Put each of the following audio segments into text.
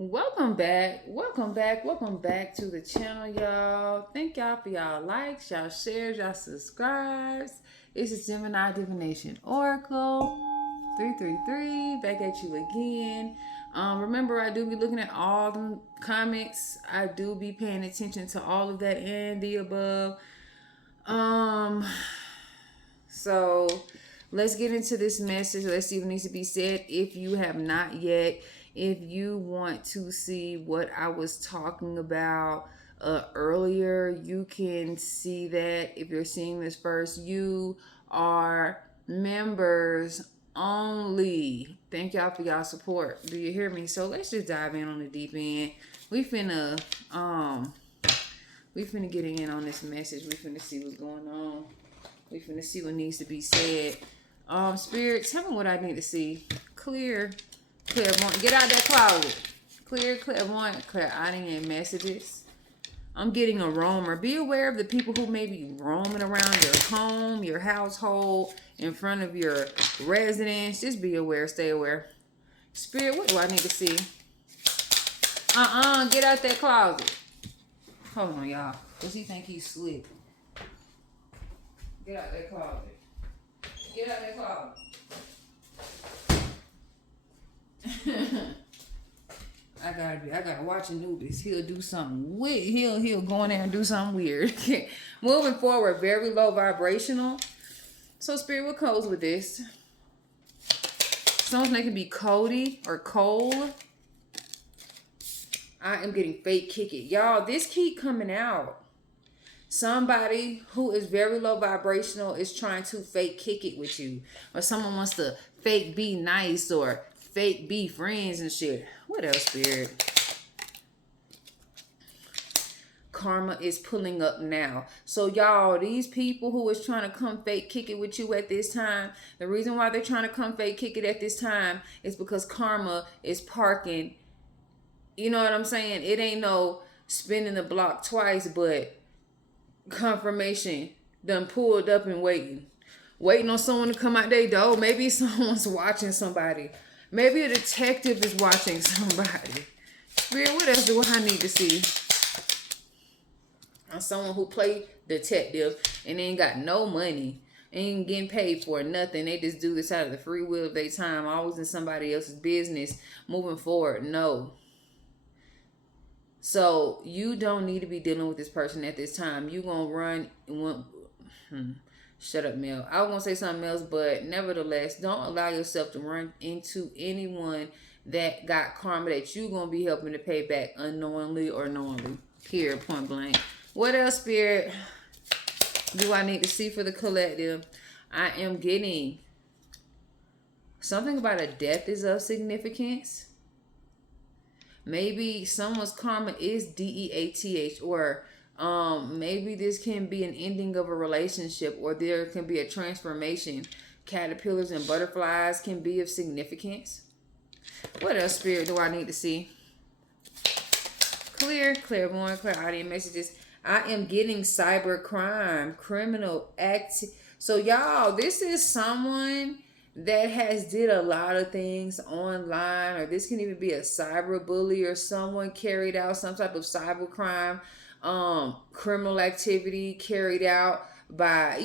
Welcome back. Welcome back. Welcome back to the channel, y'all. Thank y'all for y'all likes, y'all shares, y'all subscribes. This is Gemini Divination Oracle 333. Back at you again. Remember, I do be looking at all the comments. I do be paying attention to all of that and the above. Um, so let's get into this message. Let's see what needs to be said. If you have not yet, if you want to see what I was talking about earlier, you can see that. If you're seeing this first, you are members only. Thank y'all for y'all support. Do you hear me? So let's just dive in on the deep end. We finna get in on this message. We finna see what's going on. We finna see what needs to be said. Spirit, tell me what I need to see. Clear, clairvoyant. Get out that closet. Clear, clairvoyant, clairaudient messages. I'm getting a roamer. Be aware of the people who may be roaming around your home, your household, in front of your residence. Just be aware. Stay aware. Spirit, what do I need to see? Get out that closet. Hold on, y'all. Does he think he's slick? Get out that closet. Get out that closet. I gotta watch Anubis. He'll do something weird. He'll go in there and do something weird. Moving forward, very low vibrational. So Spirit, what goes with this? Someone's making me Cody or Cole. I am getting fake kick it. Y'all, this keep coming out. Somebody who is very low vibrational is trying to fake kick it with you. Or someone wants to fake be nice or fake be friends and shit. What else, Spirit? Karma is pulling up now. So y'all, these people who is trying to come fake kick it with you at this time, the reason why they're trying to come fake kick it at this time is because karma is parking. You know what I'm saying? It ain't no spinning the block twice, but confirmation done pulled up and waiting on someone to come out their door. Maybe someone's watching somebody. Maybe a detective is watching somebody. Spirit, what else do I need to see? I'm someone who play detective and ain't got no money, ain't getting paid for nothing. They just do this out of the free will of their time, always in somebody else's business. Moving forward, no. So you don't need to be dealing with this person at this time. You gonna run. Shut up, Mel. I was gonna say something else, but nevertheless, don't allow yourself to run into anyone that got karma that you gonna be helping to pay back unknowingly or knowingly. Period. Point blank. What else, Spirit, do I need to see for the collective? I am getting something about a death is of significance. Maybe someone's karma is death, or maybe this can be an ending of a relationship, or there can be a transformation. Caterpillars and butterflies can be of significance. What else, Spirit, do I need to see? Clear, clairvoyant, clairaudient messages. I am getting cyber crime, criminal act. So y'all, this is someone that has did a lot of things online, or this can even be a cyber bully, or someone carried out some type of cyber crime, criminal activity carried out by,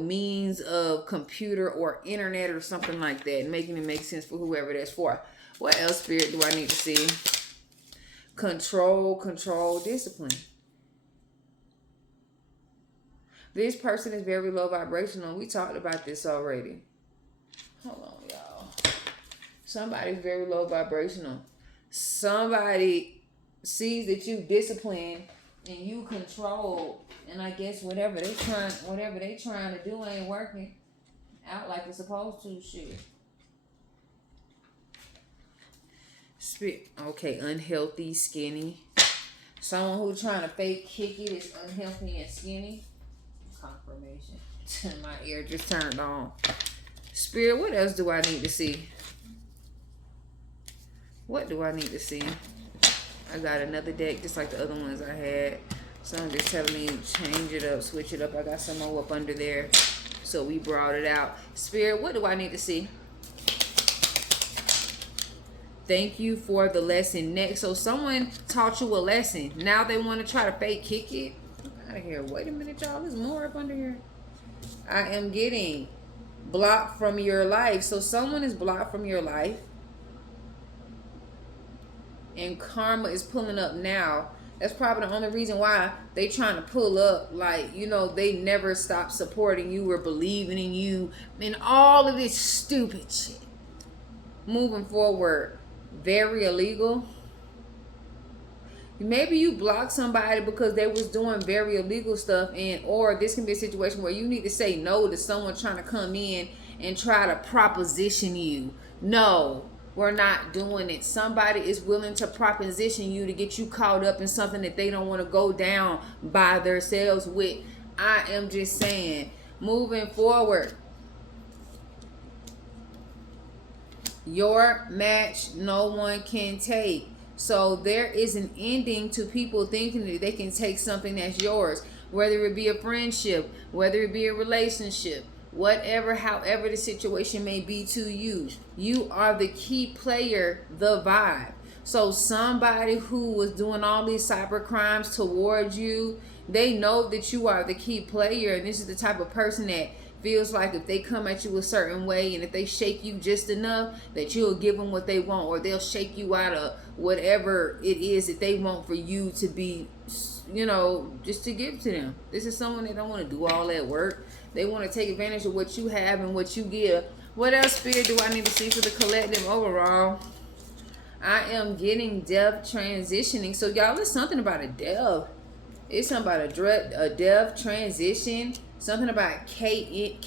means of computer or internet or something like that, making it make sense for whoever that's for. What else, Spirit, do I need to see? Control, discipline. This person is very low vibrational. We talked about this already. Hold on, y'all. Somebody's very low vibrational. Somebody sees that you discipline and you control, and I guess whatever they trying to do ain't working out like it's supposed to. Shit. Okay, unhealthy, skinny. Someone who's trying to fake kick it is unhealthy and skinny. Confirmation. My ear just turned on. Spirit, what else do I need to see? What do I need to see? I got another deck just like the other ones I had. So I'm just telling me change it up, switch it up. I got some more up under there. So we brought it out. Spirit, what do I need to see? Thank you for the lesson. Next. So someone taught you a lesson. Now they want to try to fake kick it. Get out of here. Wait a minute, y'all. There's more up under here. I am getting blocked from your life. So someone is blocked from your life. And karma is pulling up now. That's probably the only reason why they trying to pull up. Like, you know, they never stopped supporting you or believing in you. And all of this stupid shit. Moving forward. Very illegal. Maybe you blocked somebody because they was doing very illegal stuff, and or this can be a situation where you need to say no to someone trying to come in and try to proposition you. No, we're not doing it. Somebody is willing to proposition you to get you caught up in something that they don't want to go down by themselves with. I am just saying, moving forward. Your match no one can take. So there is an ending to people thinking that they can take something that's yours, whether it be a friendship, whether it be a relationship, whatever, however the situation may be to you. You are the key player, the vibe. So somebody who was doing all these cyber crimes towards you, they know that you are the key player, and this is the type of person that feels like if they come at you a certain way and if they shake you just enough that you'll give them what they want, or they'll shake you out of whatever it is that they want for you to be, you know, just to give to them. This is someone that don't want to do all that work. They want to take advantage of what you have and what you give. What else, Spirit, do I need to see for the collective overall? I am getting death transitioning. So y'all, it's something about a death. It's something about a death transition. Something about KIDAPPIMG.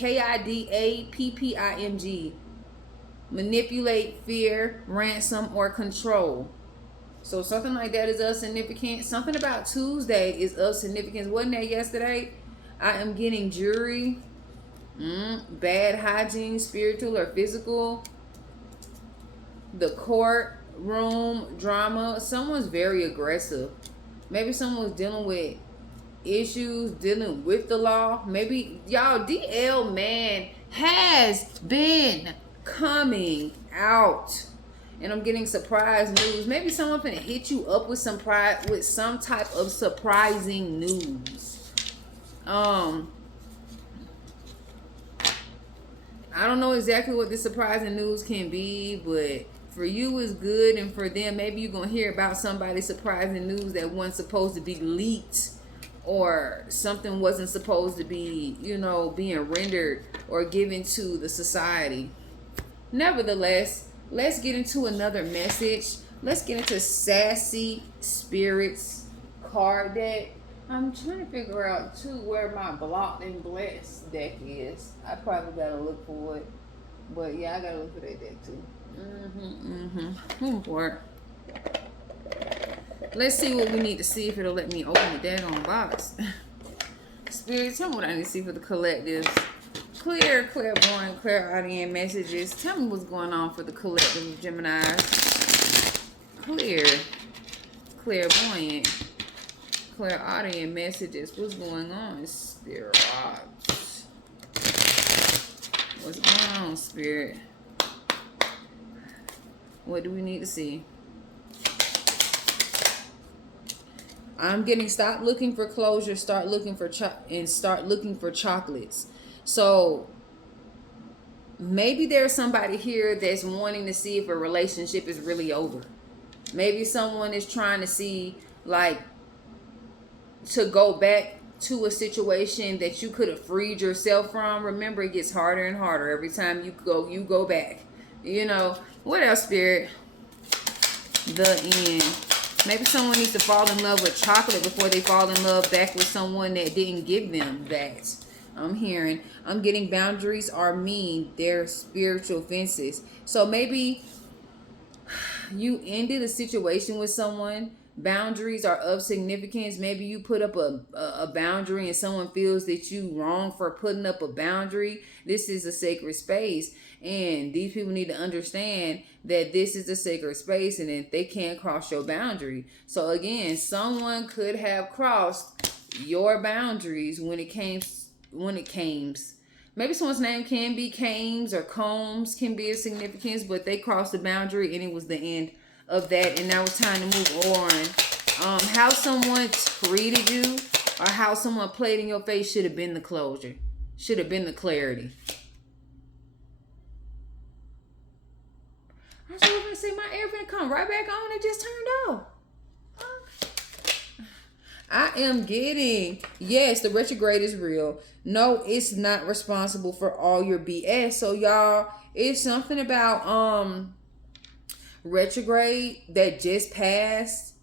Manipulate, fear, ransom, or control. So something like that is of significance. Something about Tuesday is of significance. Wasn't that yesterday? I am getting jury. Bad hygiene, spiritual or physical. The courtroom drama. Someone's very aggressive. Maybe someone's dealing with issues, dealing with the law. Maybe y'all, DL man has been coming out, and I'm getting surprise news. Maybe someone finna hit you up with some type of surprising news. I don't know exactly what this surprising news can be, but for you it's good, and for them maybe you're gonna hear about somebody's surprising news that wasn't supposed to be leaked, or something wasn't supposed to be, you know, being rendered or given to the society. Nevertheless, let's get into another message. Let's get into Sassy Spirits card deck. I'm trying to figure out too where my Blocked and Blessed deck is. I probably gotta look for it, but yeah, I gotta look for that deck too. Moving forward. Let's see what we need to see if it'll let me open the daggone box. Spirit, tell me what I need to see for the collectives. Clear, clairvoyant, clairaudient messages. Tell me what's going on for the collective of Geminis. Clear, clairvoyant, clairaudient messages. What's going on, Spirit? What's going on, Spirit? What do we need to see? I'm getting stop looking for closure, start looking for start looking for chocolates. So maybe there's somebody here that's wanting to see if a relationship is really over. Maybe someone is trying to see, like, to go back to a situation that you could have freed yourself from. Remember, it gets harder and harder every time you go back. You know, what else, Spirit? The end. Maybe someone needs to fall in love with chocolate before they fall in love back with someone that didn't give them that. I'm getting boundaries are mean. They're spiritual fences. So maybe you ended a situation with someone. Boundaries are of significance. Maybe you put up a boundary and someone feels that you wrong for putting up a boundary. This is a sacred space, and these people need to understand that this is a sacred space, and if they can't cross your boundary. So again, someone could have crossed your boundaries when it came Maybe someone's name can be Cames or Combs, can be of significance, but they crossed the boundary and it was the end of that, and now it's time to move on. How someone treated you or how someone played in your face should have been the closure, should have been the clarity. I was going to say my air vent come right back on. It just turned off. I am getting, yes, the retrograde is real. No, it's not responsible for all your BS. So y'all, it's something about retrograde that just passed.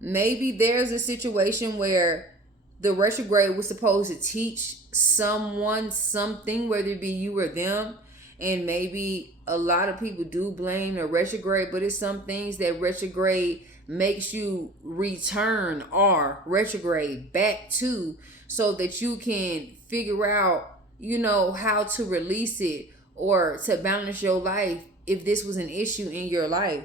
Maybe there's a situation where the retrograde was supposed to teach someone something, whether it be you or them. And maybe a lot of people do blame the retrograde, but it's some things that retrograde makes you return or retrograde back to, so that you can figure out, how to release it or to balance your life if this was an issue in your life.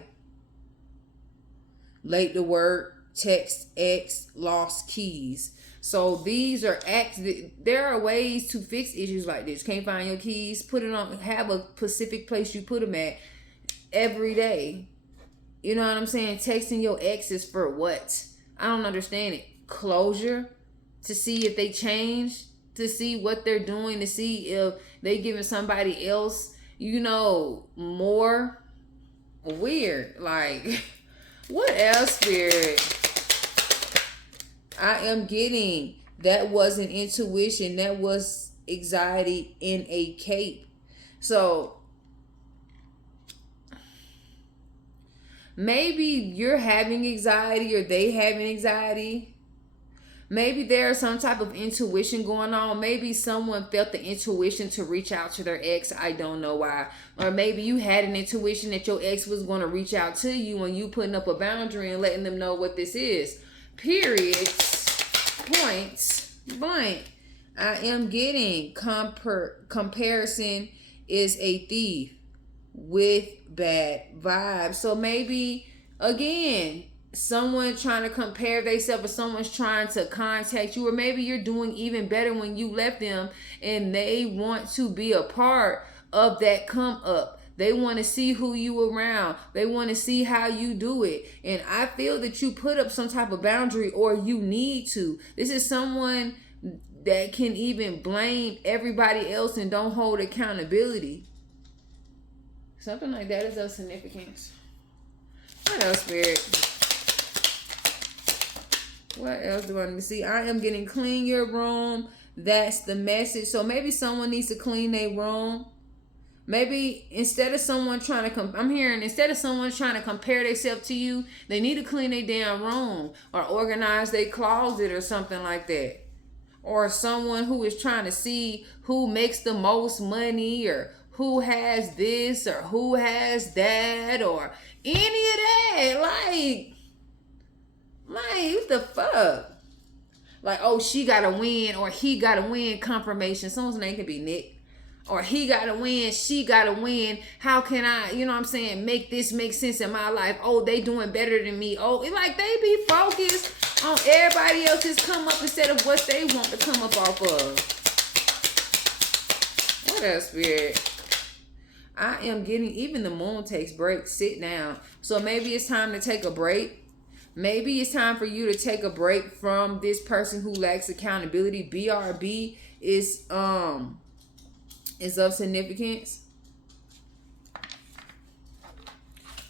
Late to work, text, ex, lost keys. So these are acts. There are ways to fix issues like this. Can't find your keys, put it on, have a specific place you put them at every day. You know what I'm saying? Texting your exes for what? I don't understand it. Closure? To see if they change? To see what they're doing? To see if they giving somebody else, more? Weird. Like, what else, Spirit? I am getting that wasn't intuition. That was anxiety in a cape. So maybe you're having anxiety or they having anxiety. Maybe there's some type of intuition going on. Maybe someone felt the intuition to reach out to their ex. I don't know why. Or maybe you had an intuition that your ex was going to reach out to you when you putting up a boundary and letting them know what this is. Period. Point blank. I am getting comparison is a thief with bad vibes. So maybe, again, someone trying to compare themselves, or someone's trying to contact you, or maybe you're doing even better when you left them and they want to be a part of that come up. They want to see who you around. They want to see how you do it. And I feel that you put up some type of boundary, or you need to. This is someone that can even blame everybody else and don't hold accountability. Something like that is of significance. What else, Spirit? What else do I need to see? I am getting clean your room. That's the message. So maybe someone needs to clean their room. Maybe instead of someone trying to instead of someone trying to compare themselves to you, they need to clean their damn room or organize their closet or something like that. Or someone who is trying to see who makes the most money, or who has this or who has that, or any of that. Like what the fuck? Like, oh, she gotta win or he gotta win confirmation. Someone's name can be Nick. Or he gotta win, she gotta win. How can I, make this make sense in my life? Oh, they doing better than me. Oh, like they be focused on everybody else's come up instead of what they want to come up off of. What else, Spirit? I am getting, even the moon takes breaks. Sit down. So maybe it's time to take a break. Maybe it's time for you to take a break from this person who lacks accountability. BRB is of significance.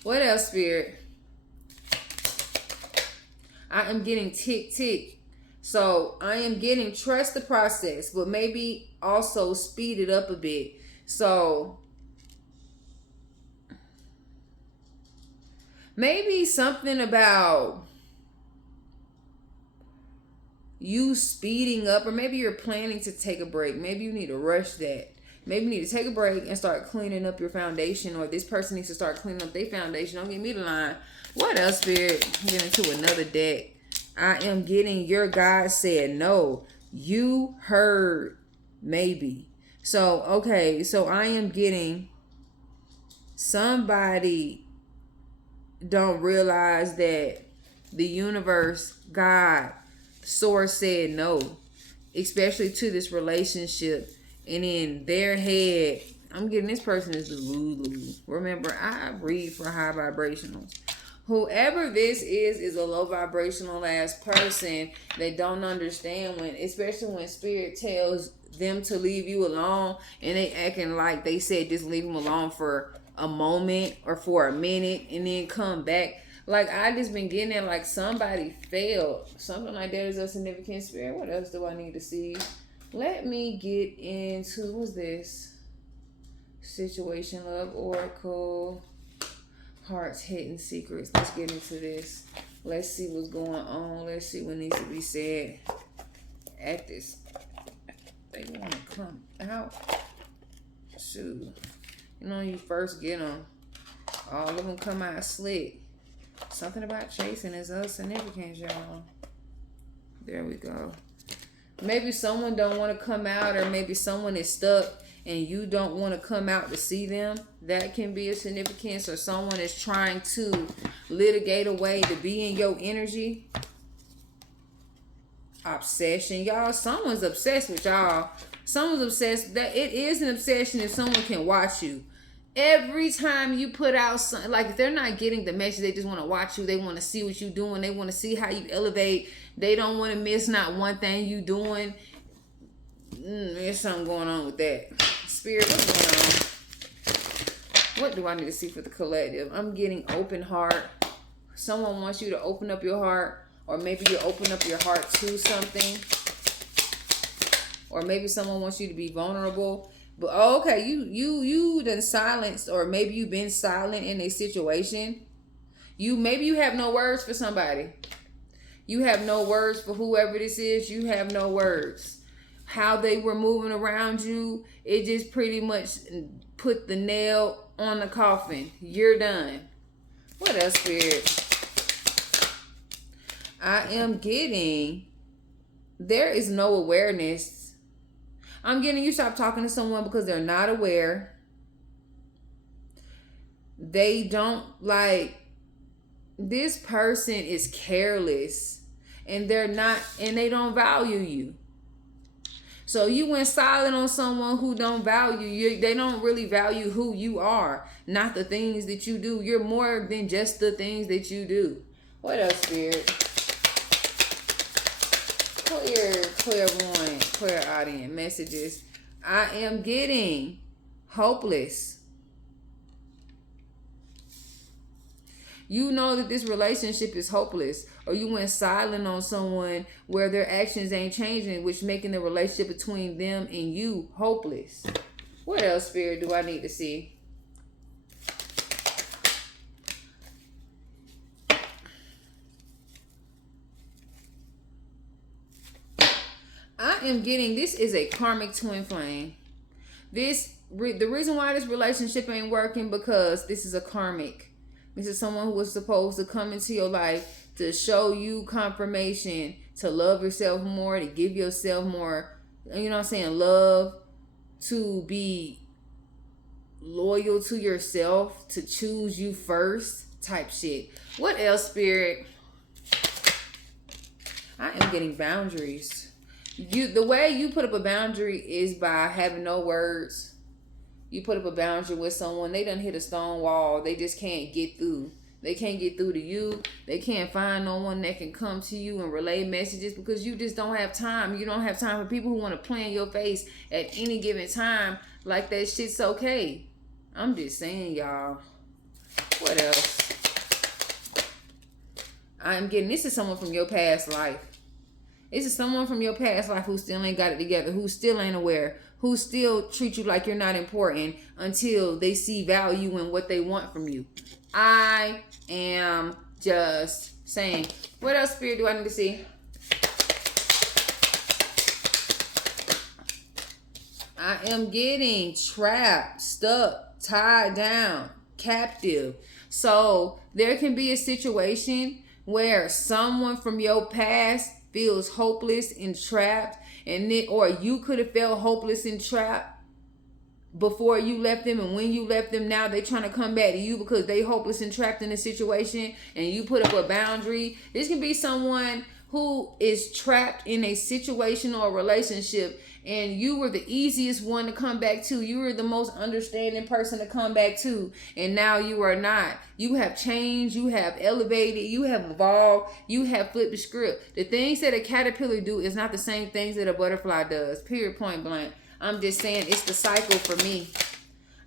What else, Spirit? I am getting tick tick. So I am getting trust the process, but maybe also speed it up a bit. So maybe something about you speeding up, or maybe you're planning to take a break. Maybe you need to rush that. Maybe you need to take a break and start cleaning up your foundation, or this person needs to start cleaning up their foundation. Don't give me the line. What else, Spirit? Get into another deck. I am getting your God said no. You heard maybe. So, okay. So I am getting somebody don't realize that the universe, God, source said no, especially to this relationship. And in their head, I'm getting this person is the Lulu. Remember, I read for high vibrationals. Whoever this is a low vibrational ass person. They don't understand when, especially when spirit tells them to leave you alone, and they acting like they said just leave them alone for a moment or for a minute and then come back. Like, I just been getting it like somebody failed. Something like that is a significant spirit. What else do I need to see? Let me get into, what's this? Situation, love, oracle, hearts, hidden secrets. Let's get into this. Let's see what's going on. Let's see what needs to be said at this. They want to come out. Shoot. You know, you first get them, all of them come out slick. Something about chasing is of significance, y'all. There we go. Maybe someone don't want to come out, or maybe someone is stuck and you don't want to come out to see them. That can be a significance. Or someone is trying to litigate a way to be in your energy. Obsession, y'all. Someone's obsessed with y'all. Someone's obsessed. That it is an obsession if someone can watch you. Every time you put out something, like if they're not getting the message, they just want to watch you. They want to see what you're doing. They want to see how you elevate. They don't want to miss not one thing you doing. There's something going on with that. Spirit, what's going on? What do I need to see for the collective? I'm getting open heart. Someone wants you to open up your heart, or maybe you open up your heart to something, or maybe someone wants you to be vulnerable. But okay, you done silenced, or maybe you've been silent in a situation. Maybe you have no words for somebody. You have no words for whoever this is. You have no words. How they were moving around you, it just pretty much put the nail on the coffin. You're done. What else, Spirit? I am getting, there is no awareness. I'm getting you stop talking to someone because they're not aware. They don't this person is careless, and they don't value you. So you went silent on someone who don't value you. They don't really value who you are, not the things that you do. You're more than just the things that you do. What else, Spirit? Clairvoyant, clairaudient messages. I am getting hopeless. You know that this relationship is hopeless, or you went silent on someone where their actions ain't changing, which making the relationship between them and you hopeless. What else, Spirit, do I need to see? I am getting, this is a karmic twin flame. The reason why this relationship ain't working, because this is a karmic. This is someone who was supposed to come into your life to show you confirmation, to love yourself more, to give yourself more, love, to be loyal to yourself, to choose you first type shit. What else, Spirit? I am getting boundaries. The way you put up a boundary is by having no words. You put up a boundary with someone, they done hit a stone wall. They just can't get through. They can't get through to you. They can't find no one that can come to you and relay messages, because you just don't have time. You don't have time for people who want to play in your face at any given time. Like that shit's okay. I'm just saying, y'all. What else? I'm getting, this is someone from your past life. This is someone from your past life who still ain't got it together, who still ain't aware, who still treat you like you're not important until they see value in what they want from you. I am just saying. What else, Spirit, do I need to see? I am getting trapped, stuck, tied down, captive. So there can be a situation where someone from your past feels hopeless and trapped, or you could have felt hopeless and trapped before you left them, and when you left them, now they trying to come back to you because they hopeless and trapped in a situation, and you put up a boundary. This can be someone who is trapped in a situation or a relationship, and you were the easiest one to come back to. You were the most understanding person to come back to, and now you are not. You have changed, you have elevated, you have evolved, you have flipped the script. The things that a caterpillar do is not the same things that a butterfly does, period, point blank. I'm just saying it's the cycle for me.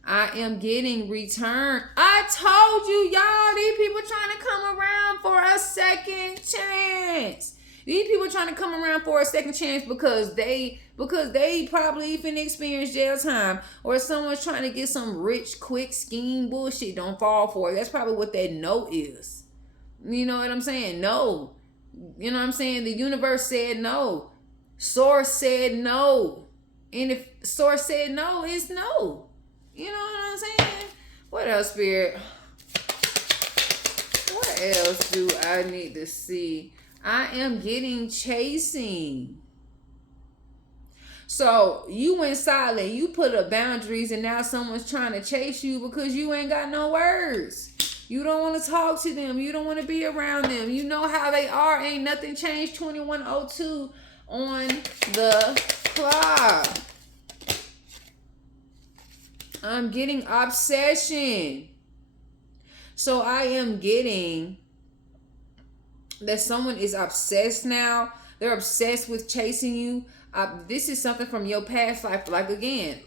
I am getting return. I told you, y'all, these people trying to come around for a second chance. These people trying to come around for a second chance because they probably finna experience jail time, or someone's trying to get some rich, quick scheme bullshit. Don't fall for it. That's probably what that no is. You know what I'm saying? No. You know what I'm saying? The universe said no. Source said no. And if source said no, it's no. You know what I'm saying? What else, Spirit? What else do I need to see? I am getting chasing. So you went silent. You put up boundaries, and now someone's trying to chase you because you ain't got no words. You don't want to talk to them. You don't want to be around them. You know how they are. Ain't nothing changed. 2102 on the clock. I'm getting obsession. So I am getting that someone is obsessed now. They're obsessed with chasing you. This is something from your past life. Again,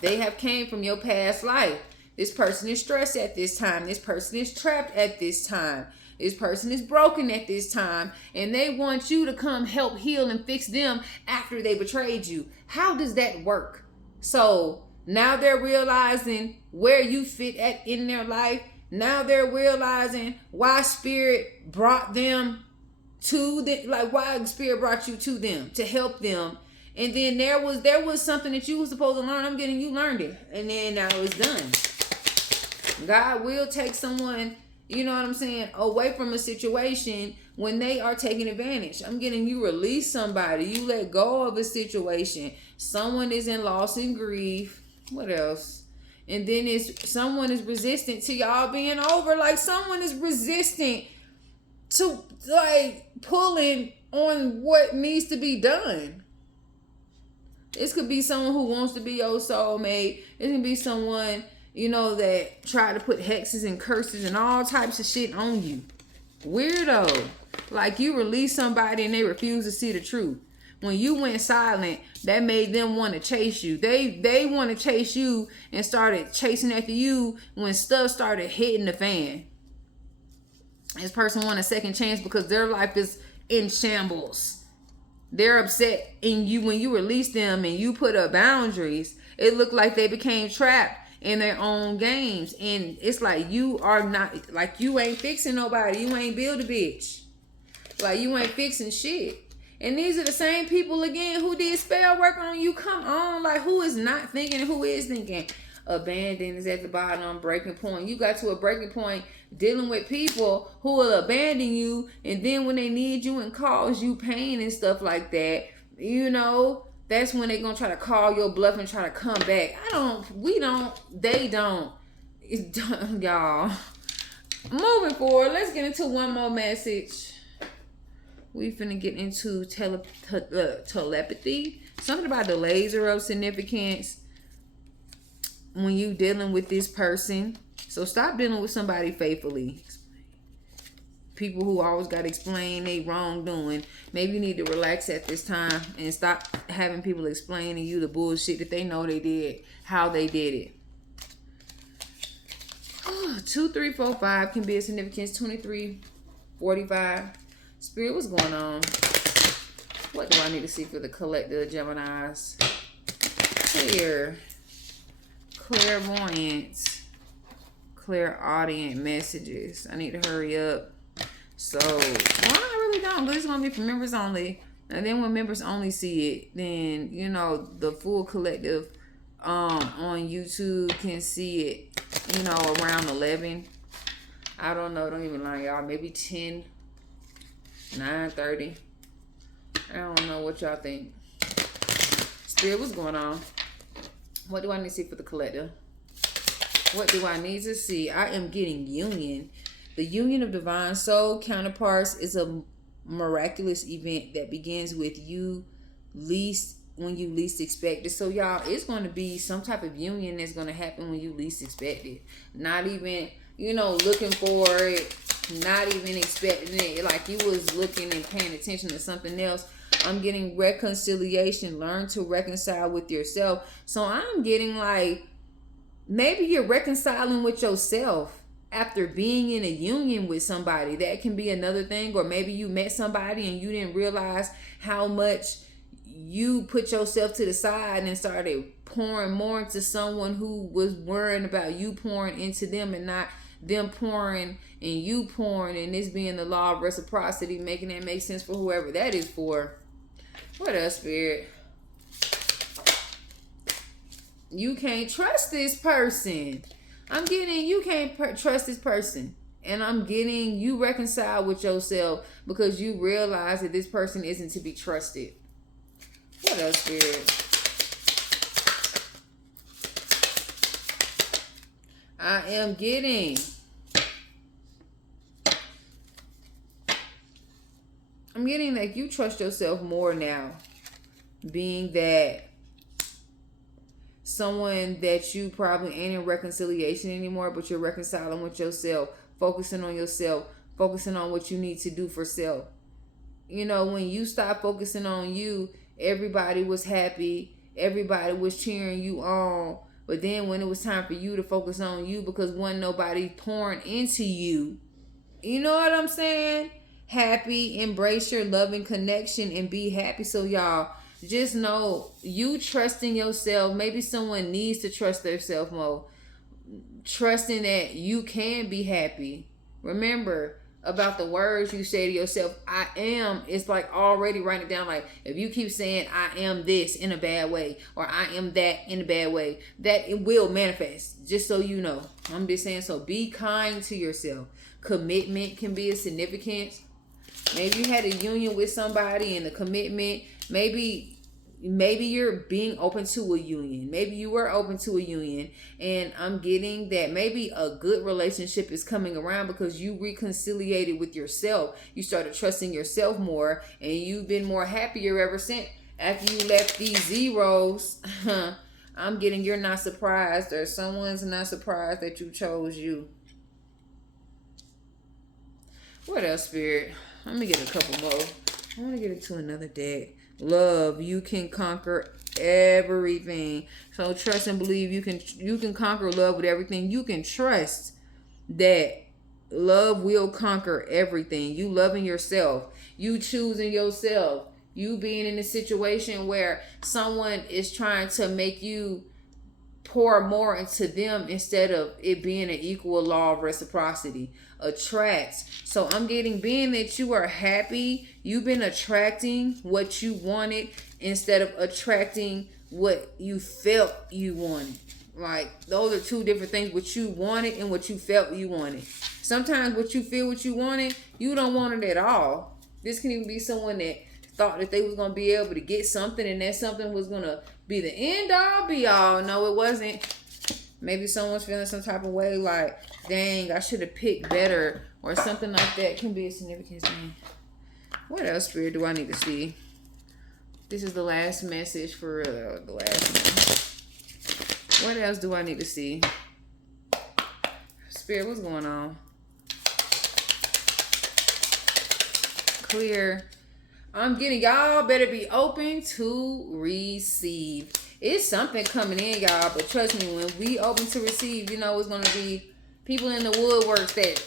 they have came from your past life. This person is stressed at this time. This person is trapped at this time. This person is broken at this time. And they want you to come help heal and fix them after they betrayed you. How does that work? So now they're realizing where you fit at in their life. Now they're realizing why Spirit brought them to why Spirit brought you to them to help them. And then there was something that you were supposed to learn. I'm getting you learned it, and then now it's done. God will take someone, you know what I'm saying, away from a situation when they are taking advantage. I'm getting you release somebody. You let go of a situation. Someone is in loss and grief. What else? And then someone is resistant to y'all being over. Like someone is resistant to pulling on what needs to be done. This could be someone who wants to be your soulmate. It can be someone, that try to put hexes and curses and all types of shit on you. Weirdo. Like you release somebody and they refuse to see the truth. When you went silent, that made them want to chase you. They want to chase you and started chasing after you when stuff started hitting the fan. This person want a second chance because their life is in shambles. They're upset in you when you release them and you put up boundaries. It looked like they became trapped in their own games. And it's like you are not, like you ain't fixing nobody. You ain't build a bitch. Like you ain't fixing shit. And these are the same people again who did spell work on you. Come on, like who is not thinking and who is thinking? Abandon is at the bottom, breaking point. You got to a breaking point dealing with people who will abandon you, and then when they need you and cause you pain and stuff like that, that's when they're gonna try to call your bluff and try to come back. They don't. Y'all. Moving forward, let's get into one more message. We finna get into telepathy. Something about delays are of significance when you dealing with this person. So stop dealing with somebody faithfully. People who always got to explain they wrongdoing. Maybe you need to relax at this time and stop having people explaining you the bullshit that they know they did, how they did it. 2, 3, 4, 5 can be a significance. 23, 45. Spirit, what's going on? What do I need to see for the collective Geminis? Clairvoyance, clairaudient messages. I need to hurry up. So, I really don't. But it's going to be for members only. And then when members only see it, then, the full collective on YouTube can see it, around 11. I don't know. Don't even lie, y'all. Maybe 10, 9:30. I don't know what y'all think. Spirit, what's going on? What do I need to see for the collective? What do I need to see? I am getting union. The union of divine soul counterparts is a miraculous event that begins with you when you least expect it. So y'all, it's going to be some type of union that's going to happen when you least expect it. Not even, looking for it, not even expecting it. Like you was looking and paying attention to something else. I'm getting reconciliation. Learn to reconcile with yourself. So I'm getting like, maybe you're reconciling with yourself after being in a union with somebody. That can be another thing. Or maybe you met somebody and you didn't realize how much you put yourself to the side and started pouring more into someone who was worrying about you pouring into them and not them pouring and you pouring, and this being the law of reciprocity, making that make sense for whoever that is for. What else, Spirit? You can't trust this person. I'm getting you can't trust this person. And I'm getting you reconcile with yourself because you realize that this person isn't to be trusted. What else, Spirit? I'm getting like you trust yourself more now, being that someone that you probably ain't in reconciliation anymore, but you're reconciling with yourself, focusing on yourself, focusing on what you need to do for self. When you stop focusing on you, everybody was happy, everybody was cheering you on. But then when it was time for you to focus on you because wasn't nobody pouring into you, you know what I'm saying? Happy, embrace your loving connection and be happy. So y'all, just know you trusting yourself. Maybe someone needs to trust themselves more. Trusting that you can be happy. Remember about the words you say to yourself, I am. It's like already writing it down. Like if you keep saying I am this in a bad way or I am that in a bad way, that it will manifest. Just so you know. I'm just saying, so be kind to yourself. Commitment can be a significance. Maybe you had a union with somebody and the commitment, maybe you're being open to a union. Maybe you were open to a union, and I'm getting that maybe a good relationship is coming around because you reconciliated with yourself. You started trusting yourself more, and you've been more happier ever since. After you left these zeros, I'm getting you're not surprised, or someone's not surprised that you chose you. What else, Spirit? Let me get a couple more. I want to get into another deck. Love, you can conquer everything. So trust and believe you can conquer love with everything. You can trust that love will conquer everything. You loving yourself, you choosing yourself, you being in a situation where someone is trying to make you pour more into them instead of it being an equal law of reciprocity. Attracts. So I'm getting, being that you are happy, you've been attracting what you wanted instead of attracting what you felt you wanted. Like those are two different things, what you wanted and what you felt you wanted. Sometimes what you feel what you wanted, you don't want it at all. This can even be someone that thought that they was going to be able to get something and that something was going to be the end all be all. No, it wasn't. Maybe someone's feeling some type of way like, dang, I should have picked better or something like that. Can be a significant thing. What else, Spirit, do I need to see? This is the last message for the last one. What else do I need to see? Spirit, what's going on? Clear. I'm getting, y'all better be open to receive. It's something coming in, y'all, but trust me, when we open to receive, it's going to be people in the woodworks that,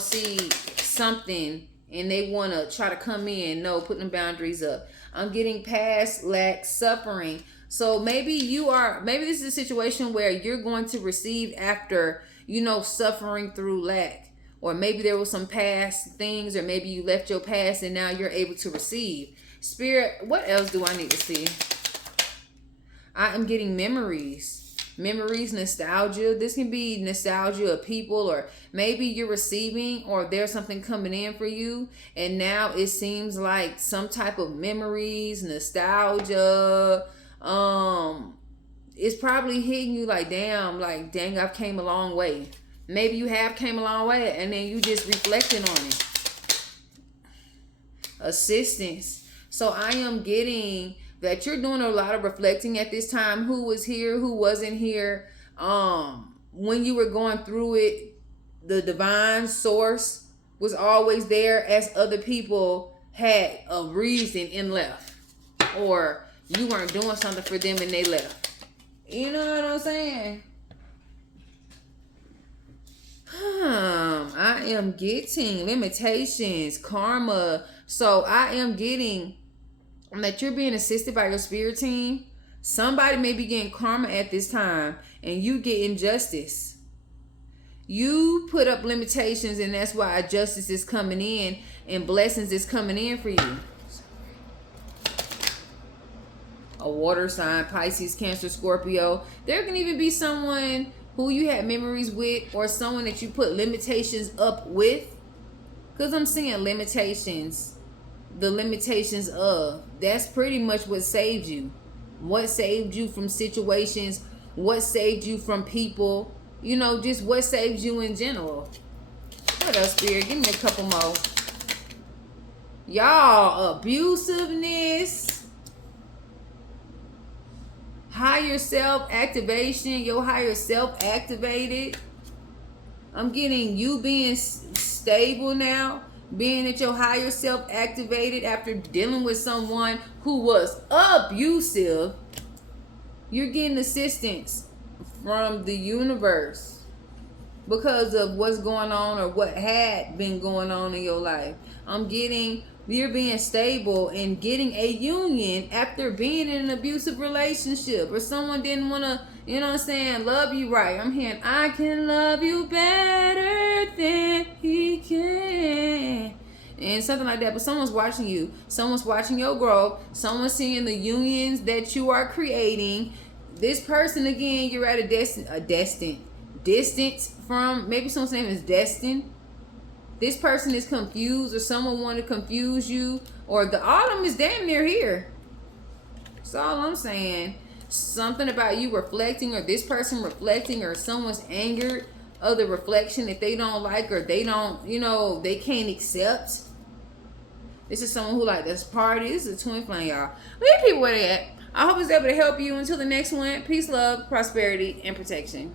see something and they want to try to come in. No, putting them boundaries up. I'm getting past lack, suffering. So maybe this is a situation where you're going to receive after, suffering through lack. Or maybe there was some past things, or maybe you left your past and now you're able to receive. Spirit, what else do I need to see? I am getting memories, nostalgia. This can be nostalgia of people, or maybe you're receiving, or there's something coming in for you, and now it seems like some type of memories, nostalgia. It's probably hitting you like, dang, I've came a long way. Maybe you have came a long way, and then you just reflecting on it. Assistance. So I am getting that you're doing a lot of reflecting at this time. Who was here, who wasn't here. When you were going through it, the divine source was always there, as other people had a reason and left, or you weren't doing something for them and they left. You know what I'm saying? I am getting limitations, karma. So I am getting that you're being assisted by your spirit team. Somebody may be getting karma at this time, and you get injustice. You put up limitations, and that's why justice is coming in and blessings is coming in for you. A water sign, Pisces, Cancer, Scorpio. There can even be someone who you had memories with, or someone that you put limitations up with. Because I'm seeing limitations. The limitations of. That's pretty much what saved you. What saved you from situations. What saved you from people. You know, just what saved you in general. What else, Spirit? Give me a couple more. Y'all, abusiveness. Higher self activation. Your higher self activated. I'm getting you being stable now. Being at your higher self activated after dealing with someone who was abusive. You're getting assistance from the universe because of what's going on or what had been going on in your life. I'm getting you're being stable and getting a union after being in an abusive relationship, or someone didn't want to, you know what I'm saying, love you right. I'm hearing, I can love you better than he can. And something like that. But someone's watching you. Someone's watching your growth. Someone's seeing the unions that you are creating. This person, again, you're at a distance from, maybe someone's name is Destined. This person is confused, or someone want to confuse you, or the autumn is damn near here. That's all I'm saying. Something about you reflecting, or this person reflecting, or someone's angered of the reflection that they don't like, or they don't, you know, they can't accept. This is someone who like this party. This is a twin flame, y'all. Leave people where they at. I hope it's able to help you. Until the next one, peace, love, prosperity, and protection.